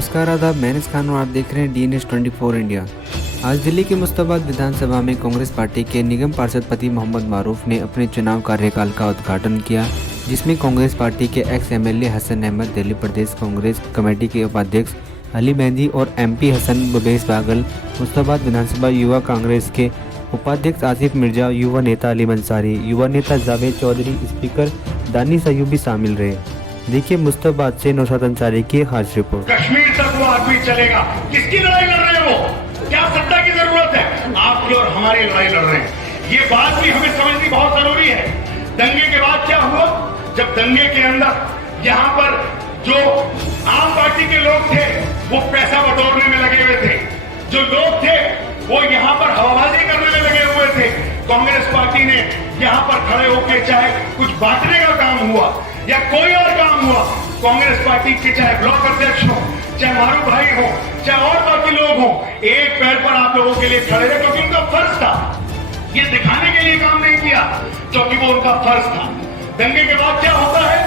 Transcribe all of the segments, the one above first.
नमस्कार, आदाब। मैं निस खान और आप देख रहे हैं DNS 24 इंडिया। आज दिल्ली के मुस्ताबाद विधानसभा में कांग्रेस पार्टी के निगम पार्षद पति मोहम्मद मारूफ ने अपने चुनाव कार्यकाल का उद्घाटन किया, जिसमें कांग्रेस पार्टी के एक्स MLA हसन अहमद, दिल्ली प्रदेश कांग्रेस कमेटी के उपाध्यक्ष अली मेहंदी और MP हसन बुबैस बागल, मुस्ताबाद विधानसभा युवा कांग्रेस के उपाध्यक्ष आसिफ मिर्जा, युवा नेता अली मंसारी, युवा नेता जावेद चौधरी, स्पीकर दानिश अयूबी शामिल रहे। देखिए मुस्ताबाद से नौशाद अंसारी की खास रिपोर्ट। कश्मीर तक वो आदमी चलेगा। किसकी लड़ाई लड़ रहे हैं वो? क्या सत्ता की जरूरत है? आपकी और हमारी लड़ाई लड़ रहे हैं। ये बात भी हमें समझनी बहुत जरूरी है। दंगे के बाद क्या हुआ? जब दंगे के अंदर यहाँ पर जो आम पार्टी के लोग थे वो पैसा बटोरने में लगे हुए थे, जो लोग थे वो यहाँ पर हवाबाजी करने में लगे हुए थे। कांग्रेस पार्टी ने यहाँ पर खड़े होकर चाहे कुछ बांटने का काम हुआ या कोई और काम हुआ, कांग्रेस पार्टी के चाहे ब्लॉक अध्यक्ष हो, चाहे मारू भाई हो, चाहे और बाकी लोग हो, एक पैर पर आप लोगों के लिए खड़े रहे, क्योंकि उनका फर्ज था। ये दिखाने के लिए काम नहीं किया, क्योंकि वो उनका फर्ज था। दंगे के बाद क्या होता है?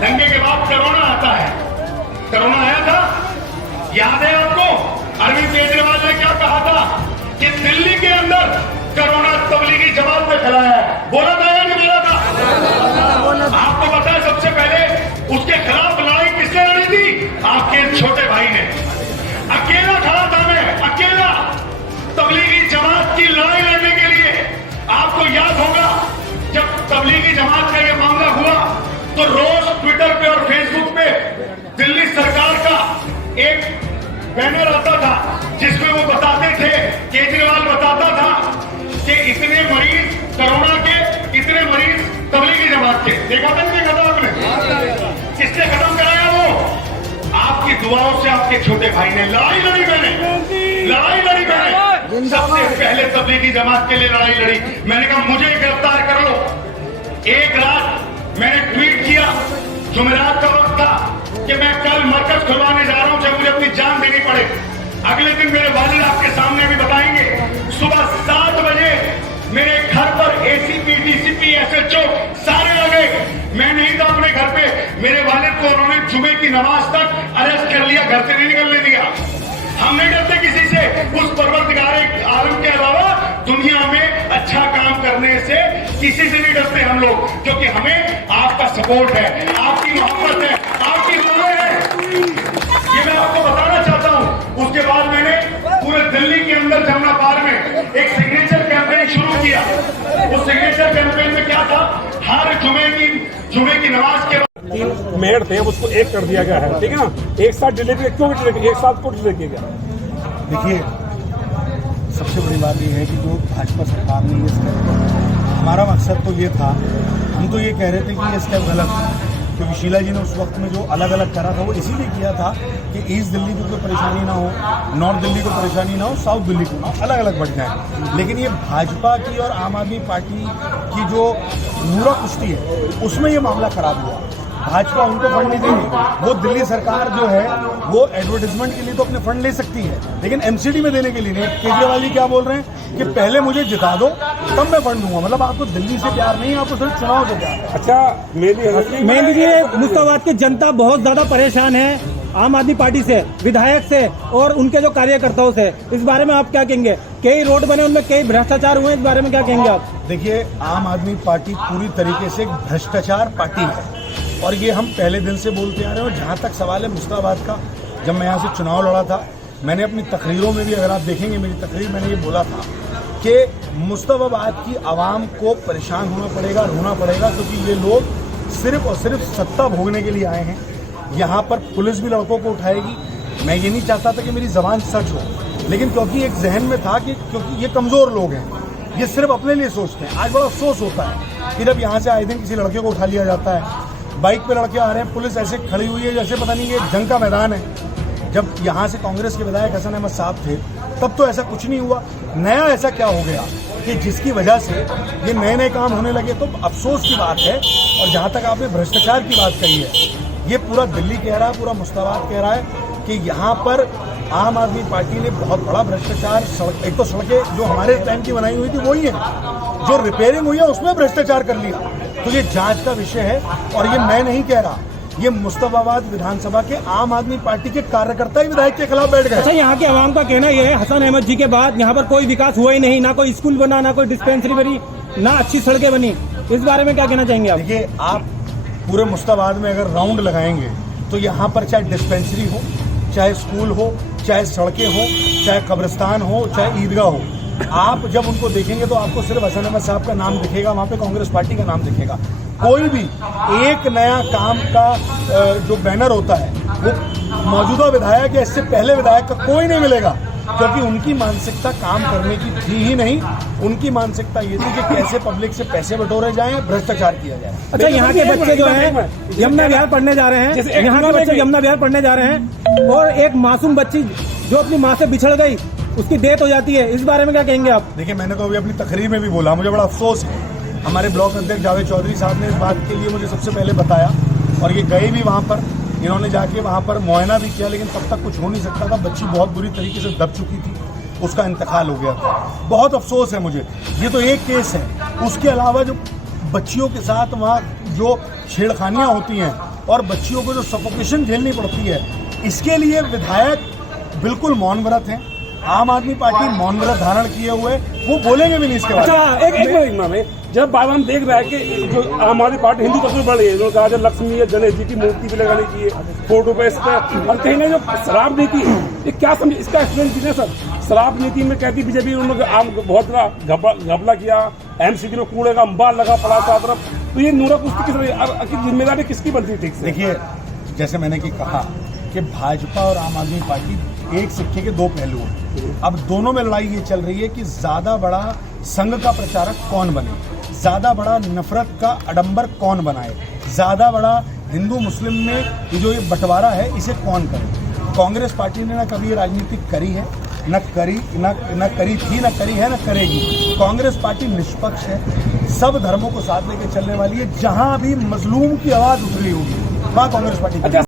दंगे के बाद कोरोना आता है। कोरोना आया था, याद है आपको? अरविंद केजरीवाल ने क्या कहा था कि दिल्ली के अंदर कोरोना तबलीगी जमात में फैलाया है। बोला था या नहीं बोला था? आपको पता है सबसे पहले उसके खिलाफ लड़ाई किसने लड़ी थी? आपके छोटे भाई ने। अकेला खड़ा था मैं, अकेला तबलीगी जमात की लड़ाई लड़ने के लिए। आपको याद होगा जब तबलीगी जमात का ये मामला हुआ तो रोज ट्विटर पे और फेसबुक पे दिल्ली सरकार का एक बैनर आता था जिसमें वो बताते थे, केजरीवाल बताता था कि इतने मरीज कोरोना के, इतने मरीज तबलीगी जमात के। देखा था नहीं देखा था आपने? किसने खत्म कराया वो? आपकी दुआओं से आपके छोटे भाई ने लड़ाई लड़ी। मैंने सबसे पहले तबलीगी जमात के लिए लड़ाई लड़ी। मैंने कहा मुझे गिरफ्तार कर लो। एक रात मैंने ट्वीट किया, जुमेरात का वक्त था, कि मैं कल मरकज खुलवाने जा रहा हूं चाहे मुझे अपनी जान देनी पड़े। अगले दिन मेरे वालिद आपके सामने भी बताएंगे, सुबह 7 बजे मेरे घर पर ACP, DCP, SHO सारे आ गए। मैं नहीं था अपने घर पे। मेरे वालिद को उन्होंने जुमे की नमाज तक अरेस्ट कर लिया, घर से नहीं निकलने दिया। हम नहीं डरते किसी से, उस परवरदिगारे आलम के अलावा दुनिया में अच्छा काम करने से किसी से नहीं डरते हम लोग, क्योंकि हमें आपका सपोर्ट है, आपकी मोहब्बत है, आपकी दुआएं है। ये मैं आपको बताना चाहता हूं। उसके बाद मैंने पूरे दिल्ली के अंदर जमुना पार में एक सिग्नेचर कैंपेन शुरू किया। उस सिग्नेचर कैंपेन में क्या था? हर जुमे की नमाज के 3 मेयर थे, उसको एक कर दिया गया है, ठीक है ना? एक साथ डिले क्यों एक साथ को डिले किया गया? देखिए, सबसे बड़ी बात यह है कि जो भाजपा सरकार ने ये स्टेप किया, हमारा मकसद तो ये था, हम तो ये कह रहे थे कि ये स्टेप गलत है, क्योंकि शीला जी ने उस वक्त में जो अलग अलग करा था वो इसीलिए किया था कि ईस्ट दिल्ली को कोई परेशानी ना हो, नॉर्थ दिल्ली को परेशानी ना हो, साउथ दिल्ली को अलग अलग बढ़ जाए। लेकिन ये भाजपा की और आम आदमी पार्टी की जो नूरा कुश्ती है उसमें ये मामला खराब हुआ। भाजपा उनको फंड नहीं देगी। वो दिल्ली सरकार जो है वो एडवर्टाइजमेंट के लिए तो अपने फंड ले सकती है, लेकिन MCD में देने के लिए नहीं। केजरीवाल जी क्या बोल रहे हैं कि पहले मुझे जिता दो तब मैं फंड दूंगा। मतलब आपको दिल्ली से प्यार नहीं, आपको सिर्फ चुनाव से प्यार। अच्छा, मेहंदी जी, मुस्ताबाद की जनता बहुत ज्यादा परेशान है आम आदमी पार्टी से, विधायक से और उनके जो कार्यकर्ताओं से। इस बारे में आप क्या कहेंगे? कई रोड बने, उनमें कई भ्रष्टाचार हुए, इस बारे में क्या कहेंगे आप? देखिए, आम आदमी पार्टी पूरी तरीके से एक भ्रष्टाचार पार्टी है और ये हम पहले दिन से बोलते आ रहे हैं। और जहाँ तक सवाल है मुस्ताबाद का, जब मैं यहाँ से चुनाव लड़ा था, मैंने अपनी तकरीरों में भी, अगर आप देखेंगे मेरी तकरीर, मैंने ये बोला था कि मुस्ताबाद की आवाम को परेशान होना पड़ेगा, रोना पड़ेगा, क्योंकि ये लोग सिर्फ और सिर्फ सत्ता भोगने के लिए आए हैं। यहाँ पर पुलिस भी लड़कों को उठाएगी। मैं ये नहीं चाहता था कि मेरी जबान सच हो, लेकिन क्योंकि एक जहन में था कि क्योंकि ये कमज़ोर लोग हैं, ये सिर्फ अपने लिए सोचते हैं। आज बड़ा अफसोस होता है कि जब यहाँ से आए दिन किसी लड़के को उठा लिया जाता है, बाइक पे लड़के आ रहे हैं, पुलिस ऐसे खड़ी हुई है जैसे पता नहीं ये जंग का मैदान है। जब यहाँ से कांग्रेस के विधायक हसन अहमद साहब थे तब तो ऐसा कुछ नहीं हुआ। नया ऐसा क्या हो गया कि जिसकी वजह से ये नए नए काम होने लगे? तो अफसोस की बात है। और जहाँ तक आपने भ्रष्टाचार की बात कही है, ये पूरा दिल्ली कह रहा है, पूरा मुस्ताबाद कह रहा है कि यहाँ पर आम आदमी पार्टी ने बहुत बड़ा भ्रष्टाचार। एक तो सड़कें जो हमारे टाइम की बनाई हुई थी वही है, जो रिपेयरिंग हुई है उसमें भ्रष्टाचार कर लिया। तो ये जांच का विषय है। और ये मैं नहीं कह रहा, ये मुस्तफाबाद विधानसभा के आम आदमी पार्टी के कार्यकर्ता ही विधायक के खिलाफ बैठ अच्छा, गए। यहाँ के आवाम का कहना यह है हसन अहमद जी के बाद यहाँ पर कोई विकास हुआ ही नहीं, ना कोई स्कूल बना, ना कोई डिस्पेंसरी बनी, ना अच्छी सड़कें बनी। इस बारे में क्या कहना चाहेंगे आप? देखिए, आप पूरे मुस्ताबाद में अगर राउंड लगाएंगे तो यहाँ पर चाहे डिस्पेंसरी हो, चाहे स्कूल हो, चाहे सड़कें हो, चाहे कब्रिस्तान हो, चाहे ईदगाह हो, आप जब उनको देखेंगे तो आपको सिर्फ हसन अहमद साहब का नाम दिखेगा, वहाँ पे कांग्रेस पार्टी का नाम दिखेगा। कोई भी एक नया काम का जो बैनर होता है वो मौजूदा विधायक या इससे पहले विधायक का कोई नहीं मिलेगा, क्योंकि उनकी मानसिकता काम करने की थी ही नहीं। उनकी मानसिकता ये थी कि कैसे पब्लिक से पैसे बटोरे जाएं, भ्रष्टाचार किया जाए। अच्छा, यहाँ के बच्चे जो हैं यमुना विहार पढ़ने जा रहे हैं, यहाँ के बच्चे यमुना विहार पढ़ने जा रहे हैं और एक मासूम बच्ची जो अपनी माँ से बिछड़ गई, उसकी डेथ हो जाती है। इस बारे में क्या कहेंगे आप? देखिए, मैंने तो अभी अपनी तकरीर में भी बोला, मुझे बड़ा अफसोस है। हमारे ब्लॉक अध्यक्ष जावेद चौधरी साहब ने इस बात के लिए मुझे सबसे पहले बताया और ये गए भी वहाँ पर, इन्होंने जाके वहाँ पर मुआयना भी किया, लेकिन तब तक कुछ हो नहीं सकता था। बच्ची बहुत बुरी तरीके से दब चुकी थी, उसका इंतकाल हो गया था। बहुत अफसोस है मुझे। ये तो एक केस है, उसके अलावा जो बच्चियों के साथ वहाँ जो छेड़खानियाँ होती हैं और बच्चियों को जो सफोकेशन झेलनी पड़ती है, इसके लिए विधायक बिल्कुल मौन व्रत हैं। आम आदमी पार्टी मौन व्रत धारण किए हुए, वो बोलेंगे भी नहीं इसके बारे में। अच्छा, एक मिनट, जब बार हम देख रहे हैं कि जो आम आदमी पार्टी हिंदू तत्व बढ़ रही है, उन्होंने कहा जो लक्ष्मी या गणेश जी की मूर्ति भी लगानी चाहिए फोटो पे, इस पे, और कहीं ना जो शराब नीति, ये क्या समझे, इसका एक्सप्लेन कीजिए सर। शराब नीति में कहती बीजेपी उन्होंने आम बहुत घपला किया, एमसीडी में कूड़े का अंबार लगा पड़ा चारों तरफ, तो ये नूरा कुश्ती की जिम्मेदारी किसकी बनती ठीक से? देखिए, जैसे मैंने कि कहा कि भाजपा और आम आदमी पार्टी एक सिक्के के दो पहलू हैं। अब दोनों में लड़ाई ये चल रही है कि ज्यादा बड़ा संघ का प्रचारक कौन बने, ज्यादा बड़ा नफरत का आडंबर कौन बनाए, ज्यादा बड़ा हिंदू मुस्लिम में जो ये बंटवारा है इसे कौन करे। कांग्रेस पार्टी ने ना कभी ये राजनीति करी है, न करी थी, न करी है, न करेगी। कांग्रेस पार्टी निष्पक्ष है, सब धर्मों को साथ लेकर चलने वाली है। जहां भी मजलूम की आवाज उठ रही होगी वहां कांग्रेस पार्टी